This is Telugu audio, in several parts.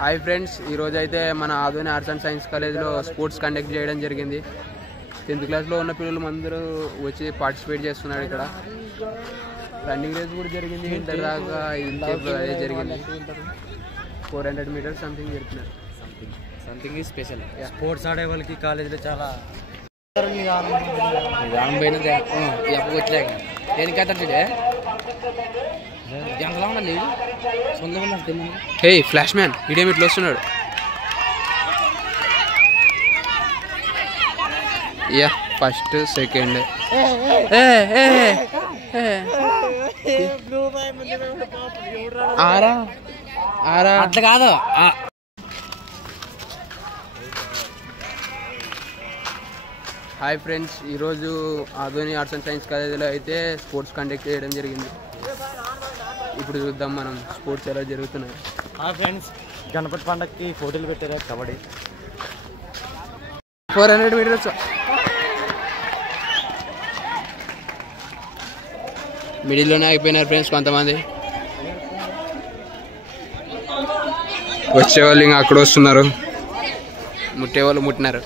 హాయ్ ఫ్రెండ్స్, ఈరోజు అయితే మన ఆధునిక ఆర్ట్స్ అండ్ సైన్స్ కాలేజ్లో స్పోర్ట్స్ కండక్ట్ చేయడం జరిగింది. 10th క్లాస్లో ఉన్న పిల్లలు అందరూ వచ్చి పార్టిసిపేట్ చేస్తున్నారు. ఇక్కడ రన్నింగ్ రేస్ కూడా జరిగింది. ఇంటర్ దాకా అదే జరిగింది. 400 meters సంథింగ్ జరుగుతున్నారు. సంథింగ్ స్పెషల్ స్పోర్ట్స్ ఆడే వాళ్ళకి కాలేజీలో చాలా హే ఫ్లాష్ మ్యాన్, ఇదేమి ఇట్లా వస్తున్నాడు? యా ఫస్ట్ సెకండ్ ఆరా ఆరా అట్లా కాదు. హాయ్ ఫ్రెండ్స్, ఈరోజు ఆధునిక ఆర్ట్స్ అండ్ సైన్స్ కాలేజీలో అయితే స్పోర్ట్స్ కండక్ట్ చేయడం జరిగింది. ఇప్పుడు చూద్దాం మనం స్పోర్ట్స్ ఎలా జరుగుతున్నాయి. హాయ్ ఫ్రెండ్స్, గణపతి పండగకి పోటీలు పెట్టారు. కబడ్డీ 400 meters మిడిల్లోనే ఆగిపోయినారు ఫ్రెండ్స్. కొంతమంది వచ్చేవాళ్ళు ఇంకా అక్కడ వస్తున్నారు, ముట్టేవాళ్ళు ముట్టినారు.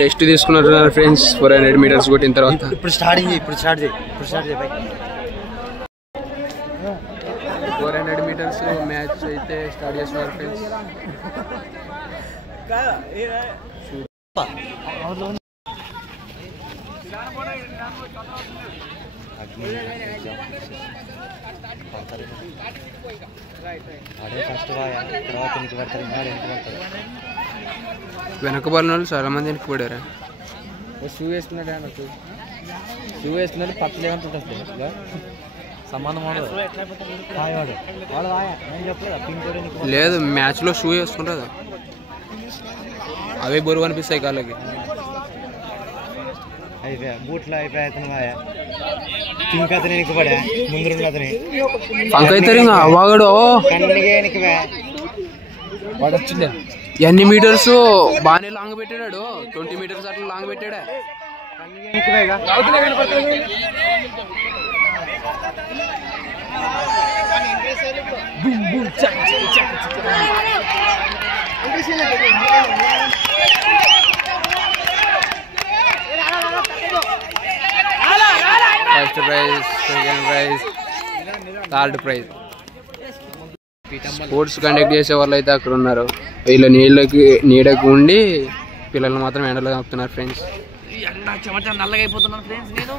రెస్ట్ తీసుకున్నట్టున్నారు ఫ్రెండ్స్ 400 meters కొట్టిన తర్వాత. ఇప్పుడు స్టార్ట్ చేయి 400 meters మ్యాచ్ అయితే స్టార్ట్ చేస్తున్నారు ఫ్రెండ్స్. వెనక బాలిన వాళ్ళు చాలా మంది వెనక్కి పడారు. షూ వేసుకున్నాడు, నాకు షూ వేసుకున్నాడు. పక్కలు ఏమంటుంటుంది సంబంధం లేదు, మ్యాచ్లో షూ వేసుకుంటారు. అవే బరువు అనిపిస్తాయి కాళ్ళకి. అయిపోయా బూట్లు అయిపోయా. పింక్ అతని వెనకబడా, ముందు అతని పంకైతే వాగడు వాడు వచ్చిండే. ఎన్ని మీటర్స్ బాగానే లాంగ్ పెట్టాడు. 20 meters అట్లా లాంగ్ పెట్టాడా. First prize, second prize, third prize. Sports conduct చేసే వాళ్ళు అయితే అక్కడ ఉన్నారు. వీళ్ళ నీడకు ఉండి పిల్లలు మాత్రం ఎండలో ఆపుతున్నారు ఫ్రెండ్స్. నల్లగా అయిపోతున్నాను ఫ్రెండ్స్ నేను.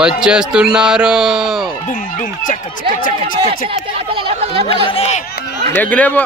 వచ్చేస్తున్నారు. లెగ్ లేబో